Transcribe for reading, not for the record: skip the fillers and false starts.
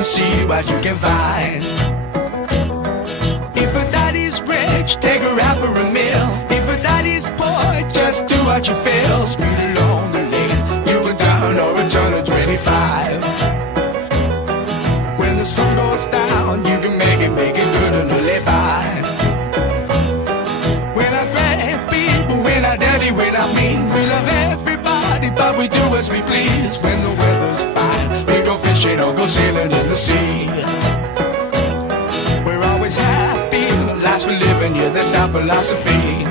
and see what you can find. If a daddy's rich, take her out for a meal. If a daddy's poor, just do what you feel. Speed along the lane, you can down or return to 25. When the sun goes down, you can make it good and live by. When I grab people, when I daddy, when I mean, we love everybody, but we do as we please. When the weather's fine, we go fishing or go sailing in the sea. We're always happy, life's for living, yeah, that's our philosophy.